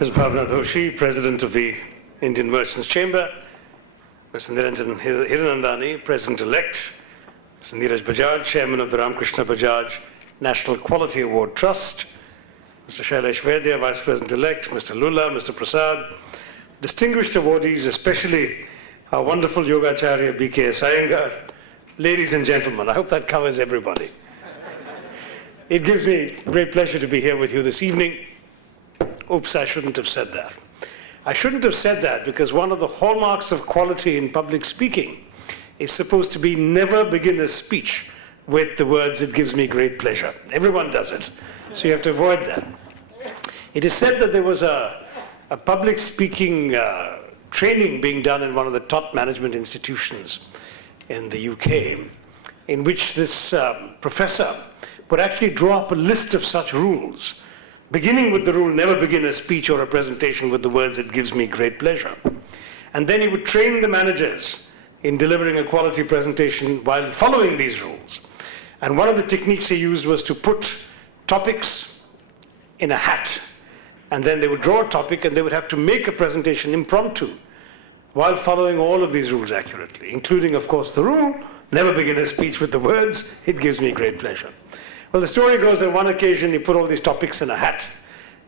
Ms. Bhavna Doshi, President of the Indian Merchants Chamber, Mr. Niranjan Hiranandani, President-elect, Mr. Neeraj Bajaj, Chairman of the Ramkrishna Bajaj National Quality Award Trust, Mr. Shailesh Vaidya, Vice President-elect, Mr. Lula, Mr. Prasad, distinguished awardees, especially our wonderful Yogacharya B K S Iyengar, ladies and gentlemen, I hope that covers everybody. It gives me great pleasure to be here with you this evening. Oops, I shouldn't have said that. I shouldn't have said that because one of the hallmarks of quality in public speaking is supposed to be never begin a speech with the words, "It gives me great pleasure." Everyone does it, so you have to avoid that. It is said that there was a public speaking training being done in one of the top management institutions in the UK, in which this professor would actually draw up a list of such rules, beginning with the rule, never begin a speech or a presentation with the words, "It gives me great pleasure." And then he would train the managers in delivering a quality presentation while following these rules. And one of the techniques he used was to put topics in a hat. And then they would draw a topic and they would have to make a presentation impromptu while following all of these rules accurately, including, of course, the rule, never begin a speech with the words, "It gives me great pleasure." Well, the story goes that on one occasion he put all these topics in a hat,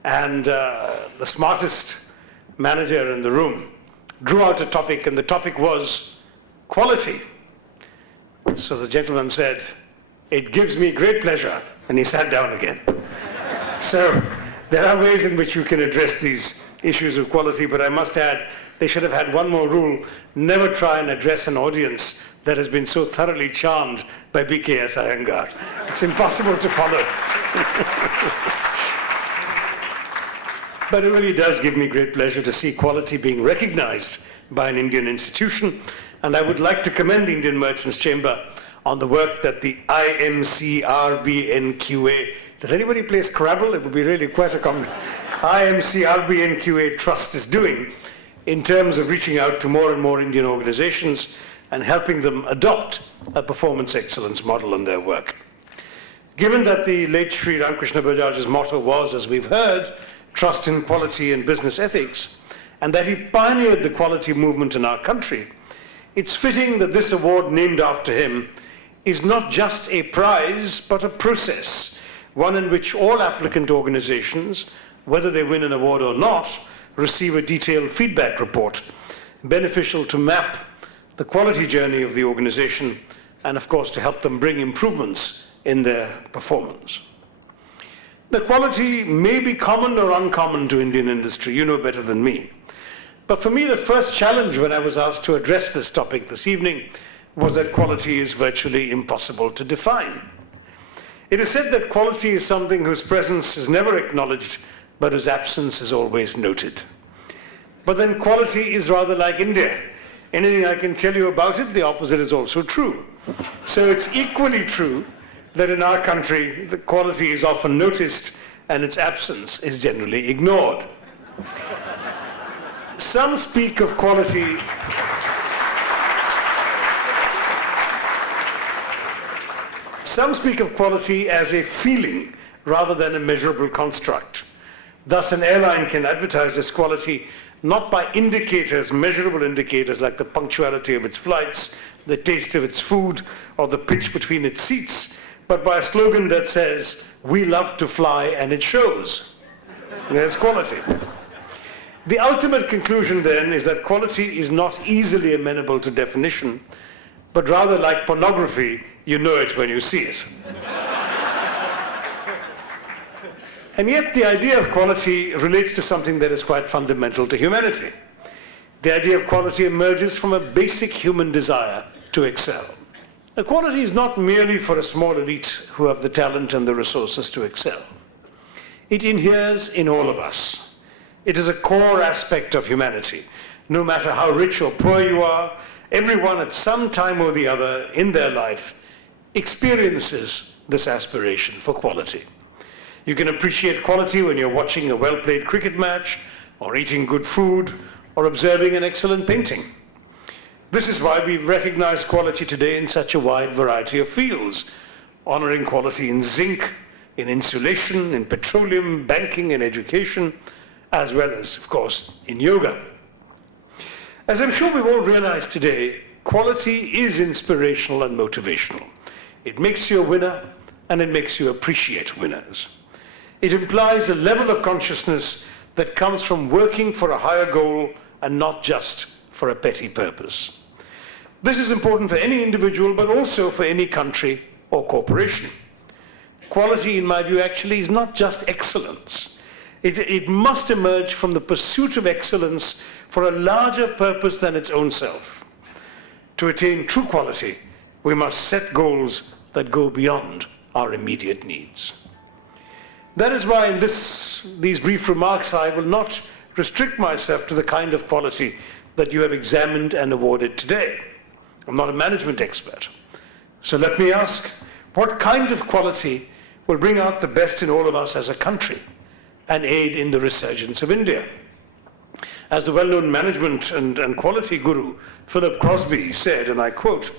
and the smartest manager in the room drew out a topic, and the topic was quality. So the gentleman said, "It gives me great pleasure," and he sat down again. So there are ways in which you can address these issues of quality, but I must add, they should have had one more rule: never try and address an audience that has been so thoroughly charmed by B K S Iyengar. It's impossible to follow. But it really does give me great pleasure to see quality being recognized by an Indian institution, and I would like to commend the Indian Merchants Chamber on the work that the IMC RBNQA, does anybody play Scrabble? It would be really quite a IMC RBNQA Trust is doing in terms of reaching out to more and more Indian organizations and helping them adopt a performance excellence model in their work. Given that the late Sri Ramkrishna Bajaj's motto was, as we've heard, trust in quality and business ethics, and that he pioneered the quality movement in our country, it's fitting that this award named after him is not just a prize, but a process, one in which all applicant organizations, whether they win an award or not, receive a detailed feedback report, beneficial to map the quality journey of the organization, and of course to help them bring improvements in their performance. The quality may be common or uncommon to Indian industry, you know better than me. But for me, the first challenge when I was asked to address this topic this evening was that quality is virtually impossible to define. It is said that quality is something whose presence is never acknowledged, but whose absence is always noted. But then quality is rather like India. Anything I can tell you about it, the opposite is also true. So it's equally true that in our country, the quality is often noticed and its absence is generally ignored. Some speak of quality as a feeling rather than a measurable construct. Thus, an airline can advertise its quality not by indicators, measurable indicators like the punctuality of its flights, the taste of its food, or the pitch between its seats, but by a slogan that says, "We love to fly and it shows." There's quality. The ultimate conclusion then is that quality is not easily amenable to definition, but rather like pornography, you know it when you see it. And yet the idea of quality relates to something that is quite fundamental to humanity. The idea of quality emerges from a basic human desire to excel. Now, quality is not merely for a small elite who have the talent and the resources to excel. It inheres in all of us. It is a core aspect of humanity. No matter how rich or poor you are, everyone at some time or the other in their life experiences this aspiration for quality. You can appreciate quality when you're watching a well-played cricket match, or eating good food, or observing an excellent painting. This is why we recognize quality today in such a wide variety of fields, honoring quality in zinc, in insulation, in petroleum, banking, and education, as well as, of course, in yoga. As I'm sure we've all realized today, quality is inspirational and motivational. It makes you a winner, and it makes you appreciate winners. It implies a level of consciousness that comes from working for a higher goal and not just for a petty purpose. This is important for any individual, but also for any country or corporation. Quality, in my view, actually is not just excellence. It must emerge from the pursuit of excellence for a larger purpose than its own self. To attain true quality, we must set goals that go beyond our immediate needs. That is why in these brief remarks I will not restrict myself to the kind of quality that you have examined and awarded today. I'm not a management expert. So let me ask, what kind of quality will bring out the best in all of us as a country and aid in the resurgence of India? As the well-known management and quality guru Philip Crosby said, and I quote,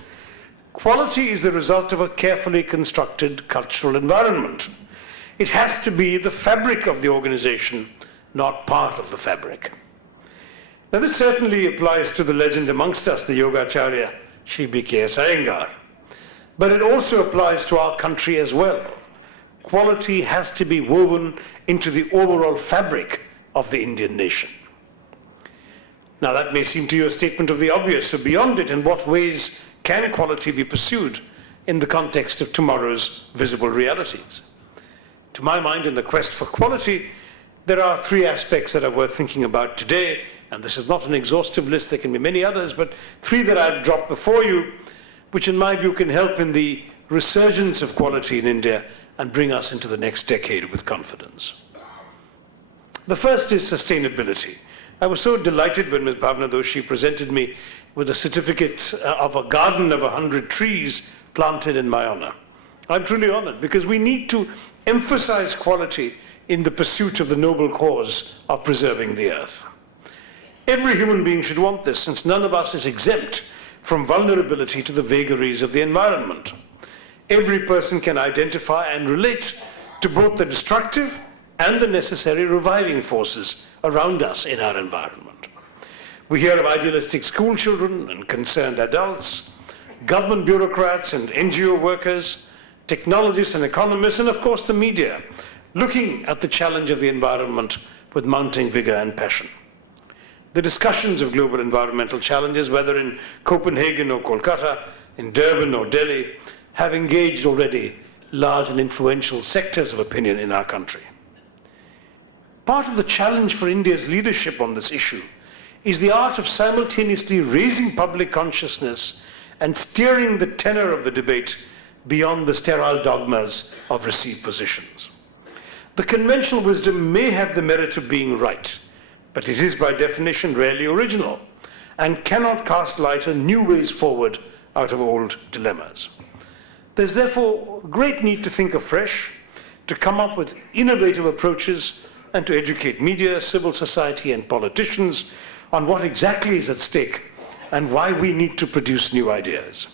"Quality is the result of a carefully constructed cultural environment. It has to be the fabric of the organization, not part of the fabric." Now this certainly applies to the legend amongst us, the Yogacharya, Shri B K S Iyengar. But it also applies to our country as well. Quality has to be woven into the overall fabric of the Indian nation. Now that may seem to you a statement of the obvious, so beyond it, in what ways can quality be pursued in the context of tomorrow's visible realities? To my mind, in the quest for quality, there are three aspects that are worth thinking about today, and this is not an exhaustive list, there can be many others, but three that I've dropped before you, which in my view can help in the resurgence of quality in India and bring us into the next decade with confidence. The first is sustainability. I was so delighted when Ms. Bhavna Doshi presented me with a certificate of a garden of 100 trees planted in my honor. I'm truly honored because we need to emphasize quality in the pursuit of the noble cause of preserving the earth. Every human being should want this, since none of us is exempt from vulnerability to the vagaries of the environment. Every person can identify and relate to both the destructive and the necessary reviving forces around us in our environment. We hear of idealistic school children and concerned adults, government bureaucrats and NGO workers, technologists and economists, and of course the media, looking at the challenge of the environment with mounting vigor and passion. The discussions of global environmental challenges, whether in Copenhagen or Kolkata, in Durban or Delhi, have engaged already large and influential sectors of opinion in our country. Part of the challenge for India's leadership on this issue is the art of simultaneously raising public consciousness and steering the tenor of the debate beyond the sterile dogmas of received positions. The conventional wisdom may have the merit of being right, but it is by definition rarely original and cannot cast light on new ways forward out of old dilemmas. There's therefore great need to think afresh, to come up with innovative approaches, and to educate media, civil society, and politicians on what exactly is at stake and why we need to produce new ideas.